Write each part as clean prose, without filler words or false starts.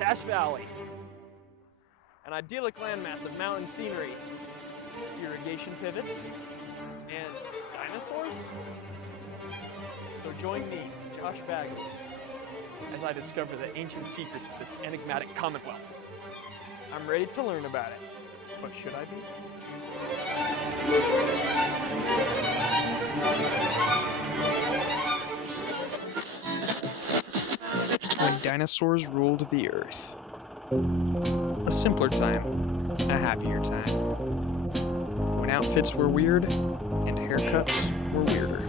Cache Valley, an idyllic landmass of mountain scenery, irrigation pivots, and dinosaurs? So join me, Josh Bagley, as I discover the ancient secrets of this enigmatic commonwealth. I'm ready to learn about it, but should I be? When dinosaurs ruled the earth. A simpler time, a happier time. When outfits were weird and haircuts were weirder.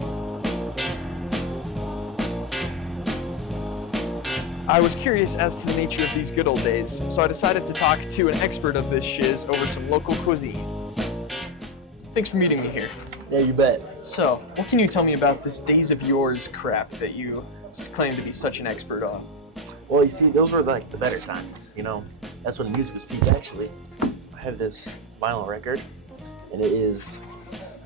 I was curious as to the nature of these good old days, so I decided to talk to an expert of this shiz over some local cuisine. Thanks for meeting me here. Yeah, you bet. So, what can you tell me about this days of yours crap that you claim to be such an expert on? Well, you see, those were like the better times, you know? That's when music was peak, actually. I have this vinyl record, and it is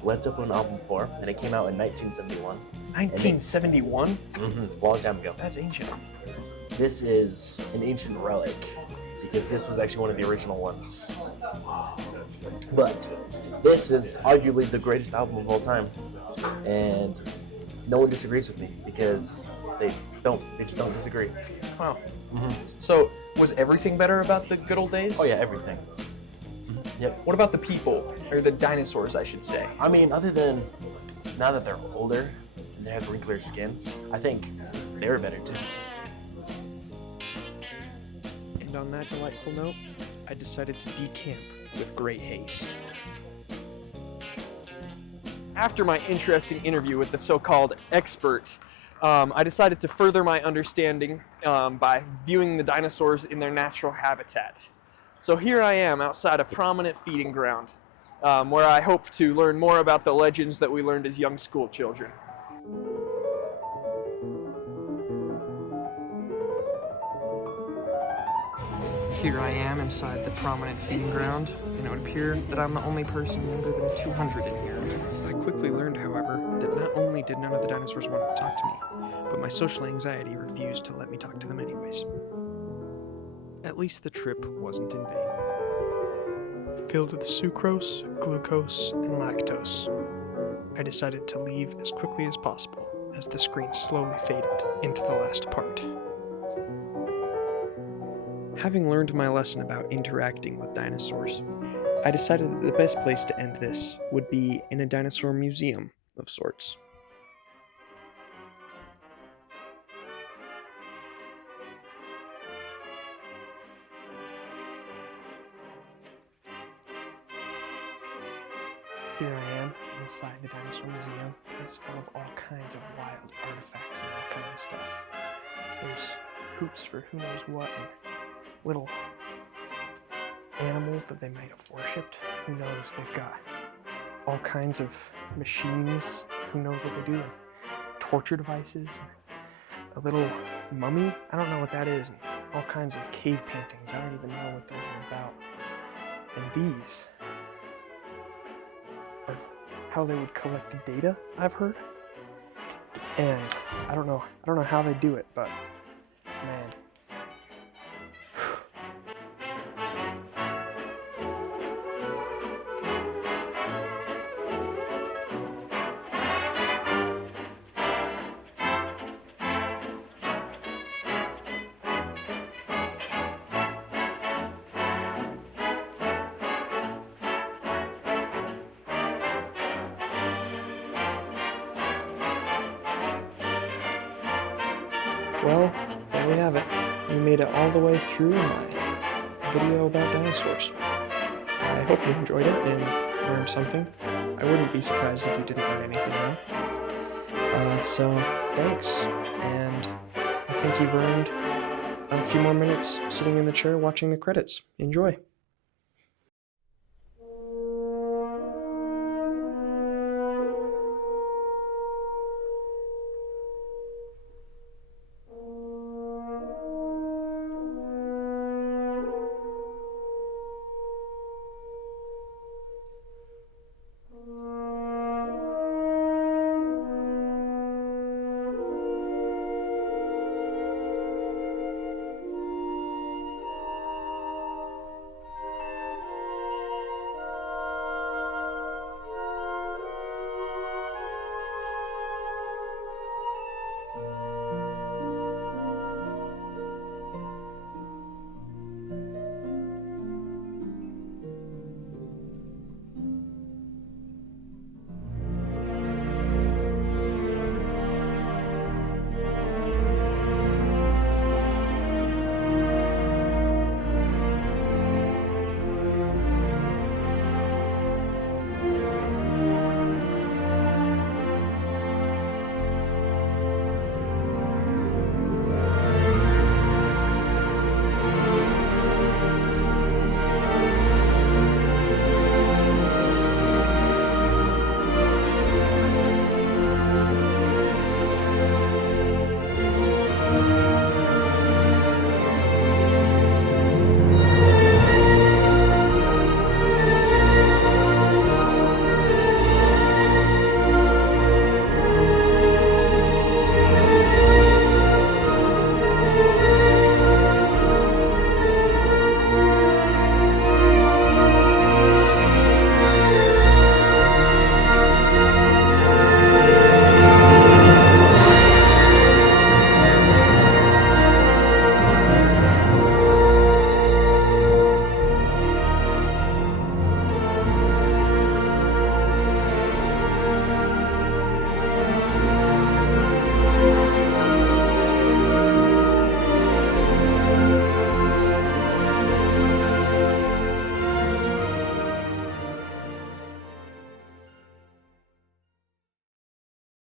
Led Zeppelin album 4, and it came out in 1971. 1971? Long time ago. That's ancient. This is an ancient relic, because this was actually one of the original ones. But this is arguably the greatest album of all time, and no one disagrees with me, because they just don't disagree. Wow. So, was everything better about the good old days? Oh yeah, everything. Yep. What about the people, or the dinosaurs, I should say? I mean, other than now that they're older and they have wrinklier skin, I think they were better too. And on that delightful note, I decided to decamp with great haste. After my interesting interview with the so-called expert, I decided to further my understanding by viewing the dinosaurs in their natural habitat. So here I am outside a prominent feeding ground, where I hope to learn more about the legends that we learned as young school children. Here I am inside the prominent feeding ground, and it would appear that I'm the only person younger than 200 in here. I quickly learned, however, that not only did none of the dinosaurs want to talk to me, but my social anxiety refused to let me talk to them anyways. At least the trip wasn't in vain. Filled with sucrose, glucose, and lactose, I decided to leave as quickly as possible as the screen slowly faded into the last part. Having learned my lesson about interacting with dinosaurs, I decided that the best place to end this would be in a dinosaur museum of sorts. Here I am inside the dinosaur museum. It's full of all kinds of wild artifacts and that kind of stuff. There's hoops for who knows what, and little animals that they might have worshipped. Who knows? They've got all kinds of machines. Who knows what they do? And torture devices. A little mummy. I don't know what that is. And all kinds of cave paintings. I don't even know what those are about. And these are how they would collect data, I've heard. And I don't know how they do it, but man. Well, there we have it. You made it all the way through my video about dinosaurs. I hope you enjoyed it and learned something. I wouldn't be surprised if you didn't learn anything though. So, thanks, and I think you've earned a few more minutes sitting in the chair watching the credits. Enjoy.